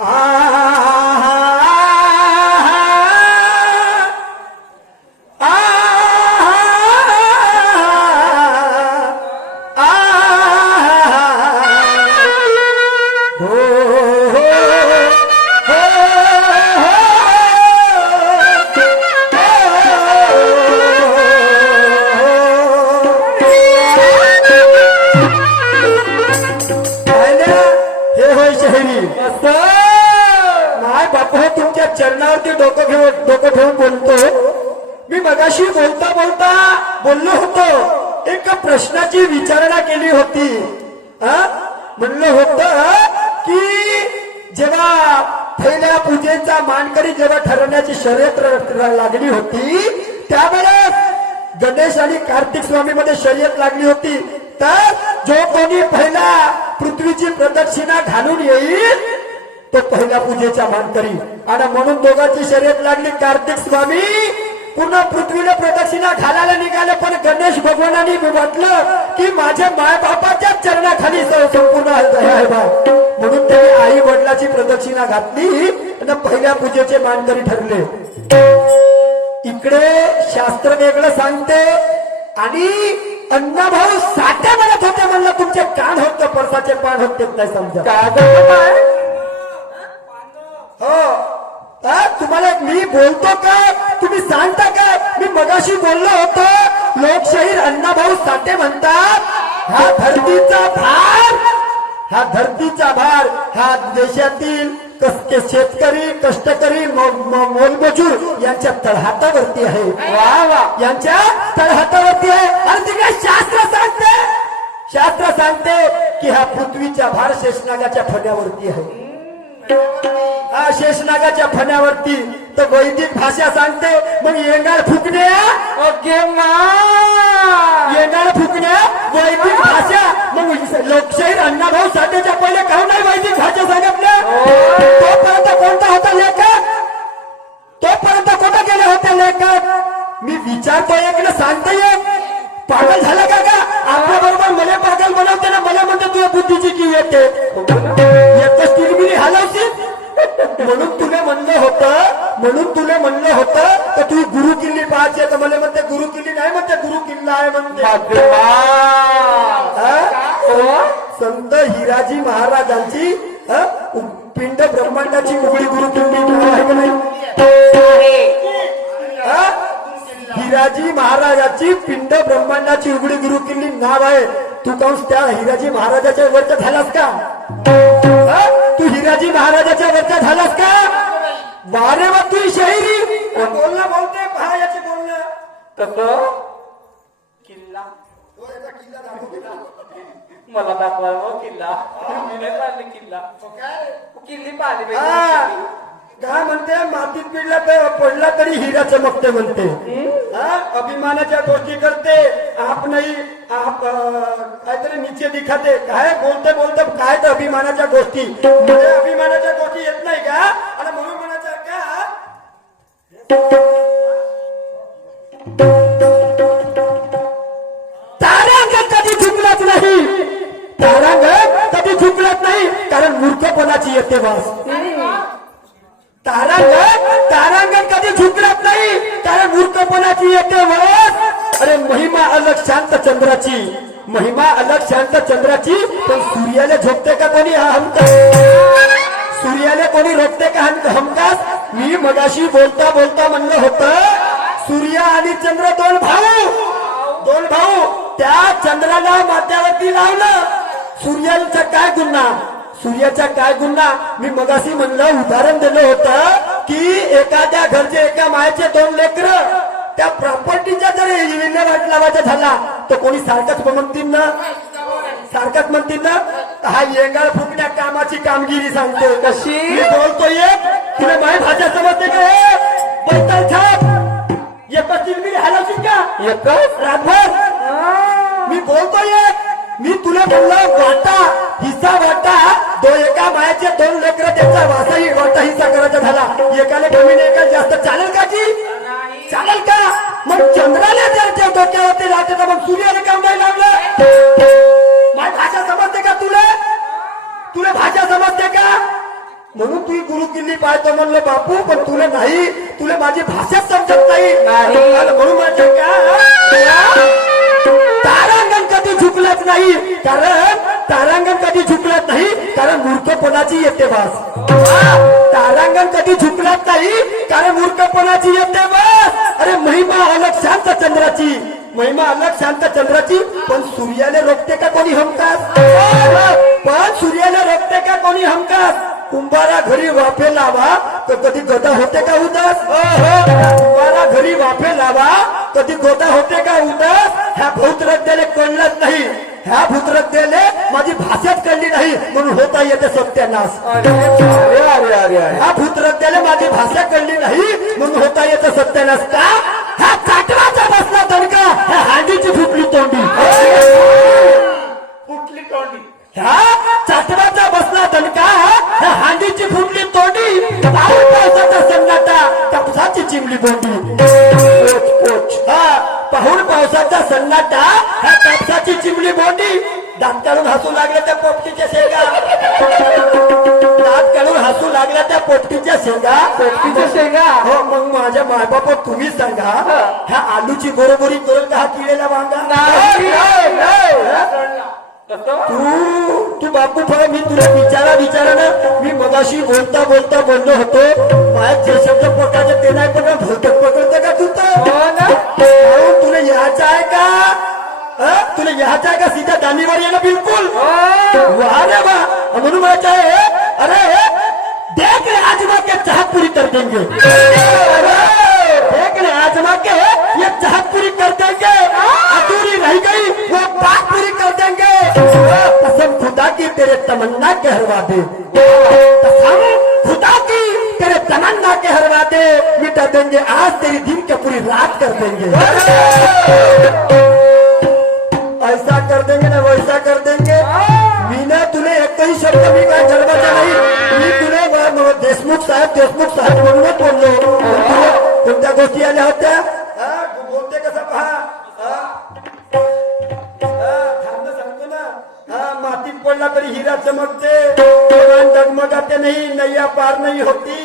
पाहिल्या? डोकं ठेवून बोलतो. मी मगाशी बोलता बोलता बोललो होतो. एक प्रश्नाची विचारणा केली होती. म्हणलं होत की जेव्हा पहिल्या पूजेचा मानकरी जेव्हा ठरवण्याची शर्यत लागली होती त्यावेळेस गणेश आणि कार्तिक स्वामी मध्ये शर्यत लागली होती. तर जो कोणी पहिला पृथ्वीची प्रदक्षिणा घालून येईल तो पहिल्या पूजेचा मानकरी. आणि म्हणून दोघांची शर्यत लागली कार्तिक स्वामी. पूर्ण पृथ्वीला प्रदक्षिणा घालायला निघाले पण गणेश भगवानांनी म्हटलं की माझ्या मायबापाच्या चरणाखाली संपूर्ण आहे म्हणून त्याने आई वडिलाची प्रदक्षिणा घातली आणि पहिल्या पूजेचे मानकरी ठरले. इकडे शास्त्र वेगळं सांगते. आणि अण्णाभाऊ साठ्या म्हणत होते म्हणलं तुमचे कान होत परसाचे पान होत नाही समजा हो हा, तुम्हाला मी बोलतो काय तुम्ही सांगता काय मी मगाशी बोललो होतो. लोकशाहीर अण्णाभाऊ साठे म्हणतात हा धरतीचा भार हा धरतीचा भार हा देशातील कस- के- शेतकरी कष्टकरी मोलमजूर यांच्या तळहातावरती आहे. वा वा. यांच्या तळहातावरती आहे. आणि तिकडे शास्त्र सांगते? शास्त्र सांगते की हा पृथ्वीचा भार शेषनागाच्या फण्यावरती आहे. शेषनागाच्या फण्यावरती तर वैदिक भाषा सांगते मग येणार फुकण्या? ओके मा. येणार फुकण्या? वैदिक भाषा? मग लोकशाहीर अण्णाभाऊ साठेच्या पहिले का नाही वैदिक भाषा सांगितलं? तोपर्यंत कोणता होता लेखक? तोपर्यंत कुठं गेले होते लेखक? मी विचारतो एक ना सांगतो एक. पागल झाला का का आपल्या बरोबर मला पागल बनवते ना मला म्हणते तुझ्या बुद्धीची किव येते. म्हणून तुला म्हणलं होतं म्हणून तुला म्हणलं होतं तर तू गुरु किल्ली पाहायची तर मला म्हणते गुरु किल्ली नाही म्हणते गुरु किल्ला आहे म्हणते हा? संत हिराजी महाराजांची हा? पिंड ब्रह्मांडाची उघडी गुरु किल्ली आहे नाही हा? हिराजी महाराजाची पिंड ब्रह्मांडाची उघडी गुरु किल्ली नाव आहे तू काऊन त्या हिराजी महाराजाच्या वरच्या झालास का? हिराजी महाराजाच्या वरच्या झालास का? वारे वा तू शहिरी बोलणं बोलते? पहा याचे बोलणं. कसं किल्ला. मला दाखवा हो किल्ला. मी नाही पाहिली किल्ला. किल्ली पाहिली म्हणते मातीत पिडला तर पडला तरी हिरा चमकते म्हणते? अभिमानाच्या गोष्टी करते आप नाही आप काहीतरी नीचे दिखाते. काय बोलते बोलते काय तर अभिमानाच्या गोष्टी. म्हणजे अभिमानाच्या गोष्टी येत नाही का? आणि म्हणून म्हणायचं का? नाही कारण मूर्खपणाची येते वास. तारांगण तारांगण कधी झुकलाच नाही? कारण मूर्खपणाची येते वास अरे महिमा अलग शांत चंद्राची. महिमा अलग शांत चंद्राची. पण सूर्याला झोपते का कोणी हा हमकास सूर्याला कोणी रोखते का हम- हमकास मी मगाशी बोलता बोलता म्हणलं होतं सूर्य आणि चंद्र दोन भाऊ. दोन भाऊ. त्या चंद्राला माथ्यावरती लावलं. सूर्याचा काय गुन्हा? सूर्याचा काय गुन्हा? मी मगाशी म्हणलं उदाहरण दिलं होतं की एखाद्या घरचे एका मायाचे दोन लेकर त्या प्रॉपर्टीच्या जर विल्हेवाट लावायचा झाला तर कोणी सारखंच म्हणतील ना सारखंच म्हणतील ना हा येंगाळ फुकण्या कामाची कामगिरी सांगते कशी? मी बोलतोय तुला माय भाषा समजते का हे? बैठल छाप एकच चिरमिरी हलवशील का एकच? रातभर. मी बोलतोय मी तुला म्हणलं वाटा. त्याचा वासाही वाटा हिस्सा करायचा झाला. एकाला कमी नाही एका जास्त. चालेल का जी? चालेल का? मग चंद्राला जर त्या डोक्यावरती राहते तर मग सूर्याला काम नाही लागलं माझी भाषा समजते का तुला? तुला भाषा समजते का? म्हणून तू गुरु किल्ली पाहतो म्हणलं बापू पण तुला नाही. तुला माझी भाषाच समजत नाही. नाही. म्हणून म्हणलं का? तारांगण कधी झुकलंच नाही. कारण तारांगण कधी नाही कारण मूर्खपणाची येते बस. तारांगण कधी झुकलात नाही कारण मूर्खपणाची येते बस. अरे महिमा अलग शांत चंद्राची. महिमा अलग शांत चंद्राची पण सूर्याने रोखते का कोणी हमकास पण सूर्याने रोखते का कोणी हमकास कुंभारा घरी वाफे लावा तर कधी गदा होते का उदास? कुंभारा घरी वाफे लावा कधी गोदा होते का उदास? ह्या भूतरद्याने कळलंच नाही. ह्या भूतरद्याने माझी भाषाच कळली नाही म्हणून होता येते सत्यानाश. अरे अरे अरे अरे. ह्या भूतरद्याने माझी भाषा कळली नाही म्हणून होता येतं सत्यानाश. का? ह्या चाटवाचा बसला दणका ह्या हांडीची फुटली तोंडी. कुठली तोंडी. ह्या चाटवाचा बसला दणका ह्या हांडीची फुटली तोंडी. पावसाचा सन्नाटा ह्या कापसाची चिमली बोंडी. दात काढून हसू लागल्या त्या पोपटीच्या शेंगा. दात काढून हसू लागल्या त्या पोपटीच्या शेंगा. पोपटीच्या शेंगा? हो मग माझ्या मायबापा तुम्ही सांगा ह्या आलूची बरोबरी करून का हा नाही. कसं? तू तू बापू फळ मी तुला विचारा विचारा ना. मी मगाशी बोलता बोलता बोललो होतो. माझ्या जे शब्द पोटाचे ते नाही पण भलतच पकडतं का तू तर? हं? आहे का सीधा येणं बिलकुल। हो. वाह रे वाह। म्हणायचं अरे देख ले आजमा के चाहत पूरी कर देंगे। देख ले आजमा के ये चाहत पूरी कर देंगे। अधूरी रह गई वो बात पूरी कर देंगे। कसम खुदा की तेरे तमन्ना के हरवा दे। कसम खुदा की तेरे तमन्ना के हरवा दे। मिटा देंगे आज तेरी दिन के पूरी रात कर देंगे। कर देंगे ना वैसा कर देंगे। मी ना तुले एकही शब्द मी काय जन्माचा नाही। मी तुले देशमुख साहेब देशमुख साहेब म्हणूनच बोललो पण तुला कोणत्या गोष्टी आल्या होत्या? बोलते कसं पहा? सांगतो ना. हा मातीत पडला तरी हिरा चमकते. डगमगाते नाही नैया पार नाही होती.